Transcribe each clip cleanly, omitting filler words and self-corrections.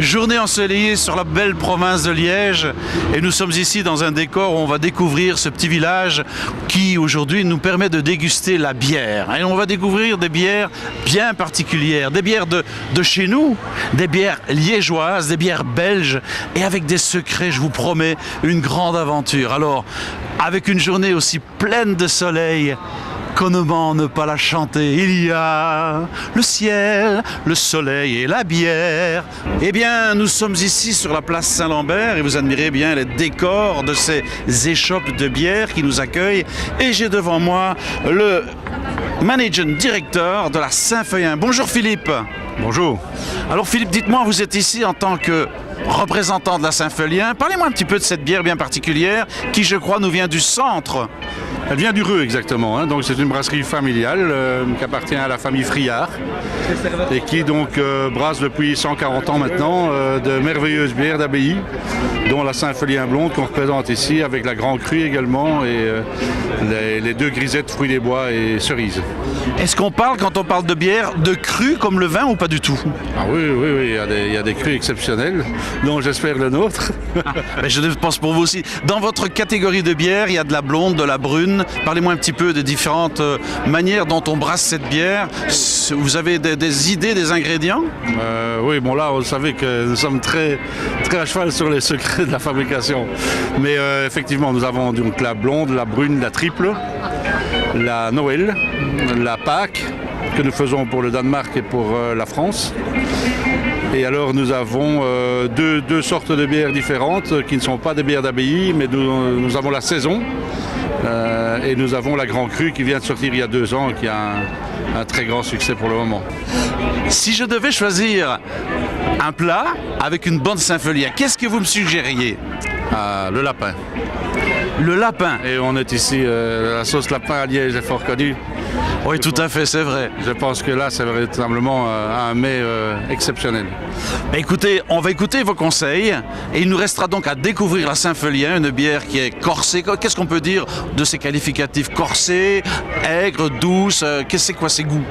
Journée ensoleillée sur la belle province de Liège et nous sommes ici dans un décor où on va découvrir ce petit village qui aujourd'hui nous permet de déguster la bière. Et on va découvrir des bières bien particulières, des bières de chez nous, des bières liégeoises, des bières belges et avec des secrets, je vous promets, une grande aventure. Alors, avec une journée aussi pleine de soleil, comment ne pas la chanter? Il y a le ciel, le soleil et la bière. Eh bien, nous sommes ici sur la place Saint-Lambert et vous admirez bien les décors de ces échoppes de bière qui nous accueillent. Et j'ai devant moi le managing director de la Saint-Feuillin. Bonjour Philippe. Bonjour. Alors Philippe, dites-moi, vous êtes ici en tant que représentant de la Saint-Feuillin. Parlez-moi un petit peu de cette bière bien particulière qui, je crois, nous vient du centre. Elle vient du Reux exactement, hein. Donc c'est une brasserie familiale qui appartient à la famille Friard et qui donc brasse depuis 140 ans maintenant de merveilleuses bières d'abbaye, dont la Saint-Feuillin blonde qu'on représente ici avec la Grand Cru également et les deux grisettes fruits des bois et cerises. Est-ce qu'on parle, quand on parle de bière, de cru comme le vin ou pas du tout? Ah oui, il y a des crus exceptionnels, dont j'espère le nôtre. Mais je pense pour vous aussi. Dans votre catégorie de bière, il y a de la blonde, de la brune. Parlez-moi un petit peu des différentes manières dont on brasse cette bière. Vous avez des idées, des ingrédients? Oui, bon là, vous savez que nous sommes très à cheval sur les secrets de la fabrication. Mais effectivement, nous avons donc la blonde, la brune, la triple, la Noël, la Pâques, que nous faisons pour le Danemark et pour la France. Et alors nous avons deux sortes de bières différentes qui ne sont pas des bières d'abbaye, mais nous avons la saison et nous avons la Grand Cru qui vient de sortir il y a 2 ans, qui a un très grand succès pour le moment. Si je devais choisir un plat avec une bonne Saint-Feuillin, qu'est-ce que vous me suggériez? Le lapin. Le lapin. Et on est ici, la sauce lapin à Liège est fort connue. Oui, tout à fait, c'est vrai. Je pense que là, c'est véritablement un mets exceptionnel. Écoutez, on va écouter vos conseils et il nous restera donc à découvrir la Saint-Feuillin, une bière qui est corsée. Qu'est-ce qu'on peut dire de ses qualificatifs? Corsée, aigre, douce, c'est quoi ses goûts?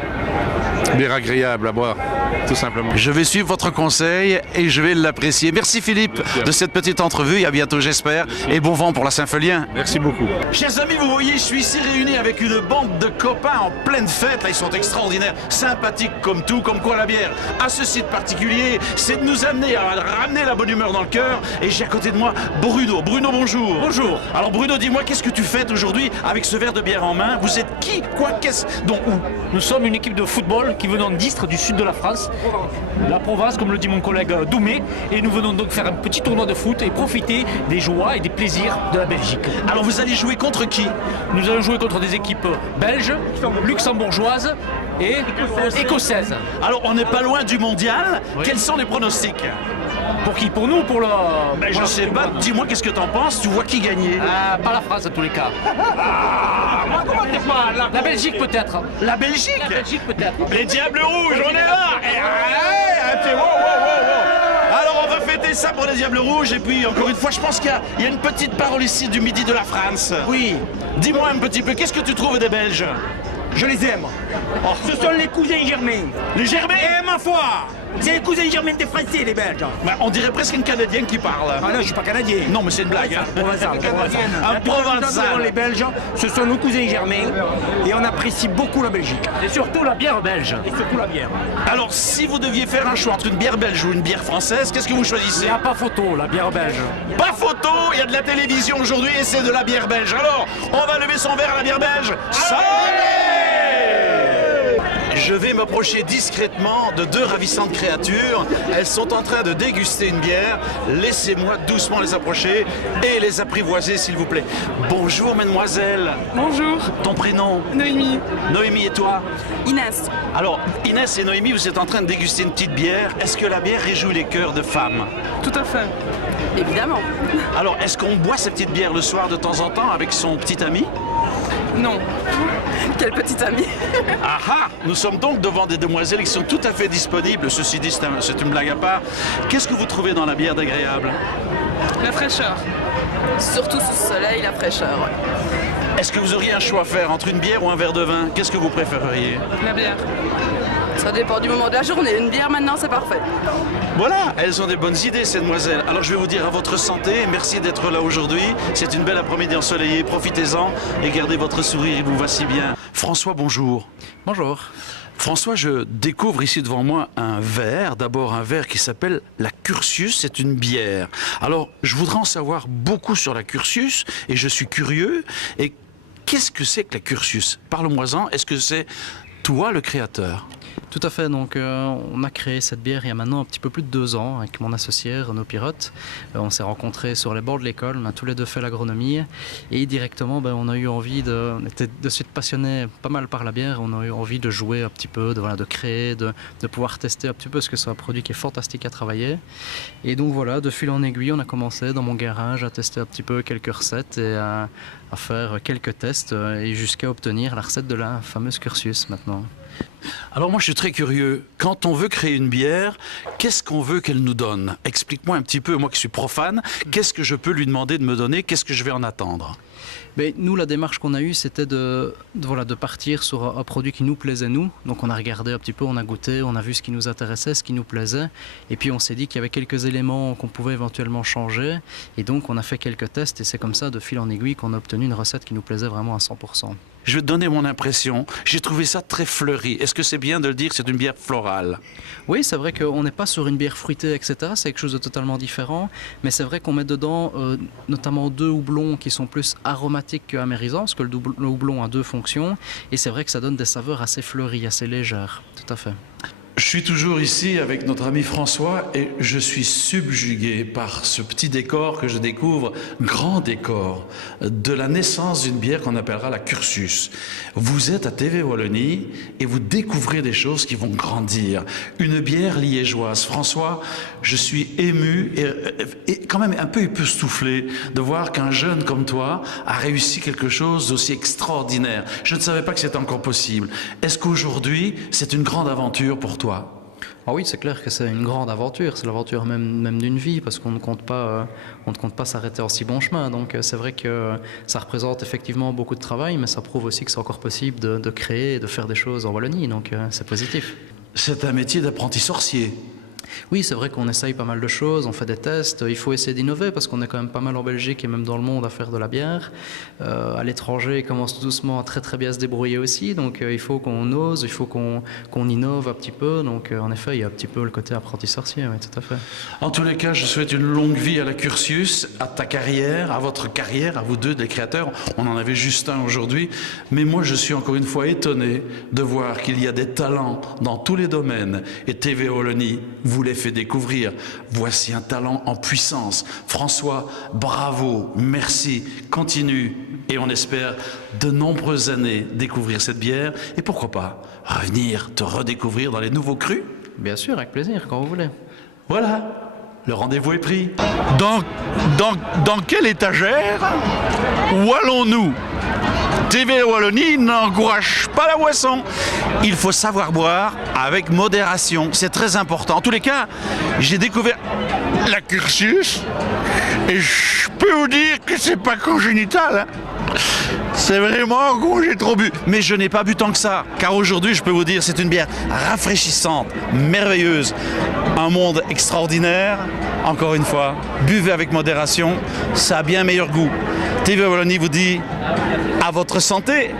Bière agréable à boire, tout simplement. Je vais suivre votre conseil et je vais l'apprécier. Merci Philippe de cette petite entrevue et à bientôt j'espère. Et bon vent pour la Saint-Feuillin. Merci beaucoup. Chers amis, vous voyez, je suis ici réuni avec une bande de copains en pleine fête. Là, ils sont extraordinaires, sympathiques comme tout, comme quoi la bière à ce site particulier, c'est de nous amener à ramener la bonne humeur dans le cœur. Et j'ai à côté de moi Bruno. Bruno, bonjour. Bonjour. Alors Bruno, dis-moi, qu'est-ce que tu fêtes aujourd'hui avec ce verre de bière en main? Vous êtes qui? Quoi? Qu'est-ce? Donc où? Nous sommes une équipe de football qui venons d'Istres, du sud de la France, la Provence, comme le dit mon collègue Doumé, et nous venons donc faire un petit tournoi de foot et profiter des joies et des plaisirs de la Belgique. Alors vous allez jouer contre qui? Nous allons jouer contre des équipes belges, luxembourgeoises et écossaises. Alors on n'est pas loin du mondial. Oui. Quels sont les pronostics? Pour qui? Pour nous? Pour le... je sais pas, dis-moi qu'est-ce que t'en penses, tu vois qui gagner? Pas la France en tous les cas. La Belgique peut-être. La Belgique? La Belgique peut-être. Les Diables Rouges, on est là. Alors on va fêter ça pour les Diables Rouges et puis encore une fois je pense qu'il y a une petite parole ici du midi de la France. Oui. Dis-moi un petit peu, qu'est-ce que tu trouves des Belges? Je les aime. Oh. Ce sont les cousins germains. Les Germains? Eh ma foi! C'est les cousins germains des Français, les Belges. Bah, on dirait presque une Canadienne qui parle. Ah non, je suis pas Canadien. Non, mais c'est une blague. Provençal. Un Provençal. Les Belges, ce sont nos cousins germains et on apprécie beaucoup la Belgique. Et surtout la bière belge. Et surtout la bière. Alors, si vous deviez faire un choix entre une bière belge ou une bière française, qu'est-ce que vous choisissez? Il n'y a pas photo, la bière belge. Pas photo, il y a de la télévision aujourd'hui et c'est de la bière belge. Alors, on va lever son verre à la bière belge. Je vais m'approcher discrètement de 2 ravissantes créatures. Elles sont en train de déguster une bière. Laissez-moi doucement les approcher et les apprivoiser, s'il vous plaît. Bonjour, mademoiselle. Bonjour. Ton prénom? Noémie. Noémie, et toi? Inès. Alors, Inès et Noémie, vous êtes en train de déguster une petite bière. Est-ce que la bière réjouit les cœurs de femmes? Tout à fait. Évidemment. Alors, est-ce qu'on boit cette petite bière le soir de temps en temps avec son petit ami? Non. Quelle petite amie. Ah ah! Nous sommes donc devant des demoiselles qui sont tout à fait disponibles. Ceci dit, c'est une blague à part. Qu'est-ce que vous trouvez dans la bière d'agréable? La fraîcheur. Surtout sous le soleil, la fraîcheur. Ouais. Est-ce que vous auriez un choix à faire entre une bière ou un verre de vin? Qu'est-ce que vous préféreriez? La bière. Ça dépend du moment de la journée. Une bière maintenant, c'est parfait. Voilà, elles ont des bonnes idées, ces demoiselles. Alors je vais vous dire à votre santé, merci d'être là aujourd'hui. C'est une belle après-midi ensoleillée, profitez-en et gardez votre sourire, il vous va si bien. François, bonjour. Bonjour. François, je découvre ici devant moi un verre, d'abord un verre qui s'appelle la Curtius, c'est une bière. Alors, je voudrais en savoir beaucoup sur la Curtius et je suis curieux. Et qu'est-ce que c'est que la Curtius? Parle-moi-en, est-ce que c'est toi le créateur? Tout à fait, donc on a créé cette bière il y a maintenant un petit peu plus de 2 ans avec mon associé Renaud Pirotte. On s'est rencontrés sur les bords de l'école, on a tous les deux fait l'agronomie et directement on a eu envie on était de suite passionnés pas mal par la bière, on a eu envie de jouer un petit peu, de créer, de pouvoir tester un petit peu parce que c'est un produit qui est fantastique à travailler. Et donc voilà, de fil en aiguille, on a commencé dans mon garage à tester un petit peu quelques recettes et à faire quelques tests et jusqu'à obtenir la recette de la fameuse Curtius maintenant. Alors moi je suis très curieux, quand on veut créer une bière, qu'est-ce qu'on veut qu'elle nous donne? Explique-moi un petit peu, moi qui suis profane, qu'est-ce que je peux lui demander de me donner, qu'est-ce que je vais en attendre? Mais nous, la démarche qu'on a eue, c'était de partir sur un produit qui nous plaisait nous. Donc on a regardé un petit peu, on a goûté, on a vu ce qui nous intéressait, ce qui nous plaisait. Et puis on s'est dit qu'il y avait quelques éléments qu'on pouvait éventuellement changer. Et donc on a fait quelques tests et c'est comme ça, de fil en aiguille, qu'on a obtenu une recette qui nous plaisait vraiment à 100%. Je vais te donner mon impression. J'ai trouvé ça très fleuri. Est-ce que c'est bien de le dire que c'est une bière florale? Oui, c'est vrai qu'on n'est pas sur une bière fruitée, etc. C'est quelque chose de totalement différent. Mais c'est vrai qu'on met dedans notamment 2 houblons qui sont plus aromatiques qu'amérisants, parce que le houblon a 2 fonctions. Et c'est vrai que ça donne des saveurs assez fleuries, assez légères. Tout à fait. Je suis toujours ici avec notre ami François et je suis subjugué par ce petit décor que je découvre, grand décor, de la naissance d'une bière qu'on appellera la Curtius. Vous êtes à TV Wallonie et vous découvrez des choses qui vont grandir. Une bière liégeoise. François, je suis ému et quand même un peu époustouflé de voir qu'un jeune comme toi a réussi quelque chose d'aussi extraordinaire. Je ne savais pas que c'était encore possible. Est-ce qu'aujourd'hui, c'est une grande aventure pour toi? Ah oui, c'est clair que c'est une grande aventure, c'est l'aventure même d'une vie, parce qu'on ne compte pas s'arrêter en si bon chemin. Donc c'est vrai que ça représente effectivement beaucoup de travail, mais ça prouve aussi que c'est encore possible de créer et de faire des choses en Wallonie, donc c'est positif. C'est un métier d'apprenti sorcier. Oui, c'est vrai qu'on essaye pas mal de choses, on fait des tests, il faut essayer d'innover parce qu'on est quand même pas mal en Belgique et même dans le monde à faire de la bière. À l'étranger, ils commencent doucement à très bien se débrouiller aussi, donc il faut qu'on ose, il faut qu'on innove un petit peu, donc en effet, il y a un petit peu le côté apprenti sorcier, oui, tout à fait. En tous les cas, je souhaite une longue vie à la Curtius, à ta carrière, à votre carrière, à vous deux, les créateurs. On en avait juste un aujourd'hui, mais moi je suis encore une fois étonné de voir qu'il y a des talents dans tous les domaines et TV Wallonie vous les fait découvrir. Voici un talent en puissance. François, bravo, merci, continue et on espère de nombreuses années découvrir cette bière et pourquoi pas revenir te redécouvrir dans les nouveaux crus. Bien sûr, avec plaisir, quand vous voulez. Voilà, le rendez-vous est pris. Dans quelle étagère où allons-nous? TV Wallonie n'encourage pas la boisson. Il faut savoir boire avec modération. C'est très important. En tous les cas, j'ai découvert la Curtius et je peux vous dire que c'est pas congénital. C'est vraiment que j'ai trop bu. Mais je n'ai pas bu tant que ça. Car aujourd'hui, je peux vous dire, c'est une bière rafraîchissante, merveilleuse. Un monde extraordinaire. Encore une fois, buvez avec modération. Ça a bien meilleur goût. TV Wallonie vous dit à votre santé.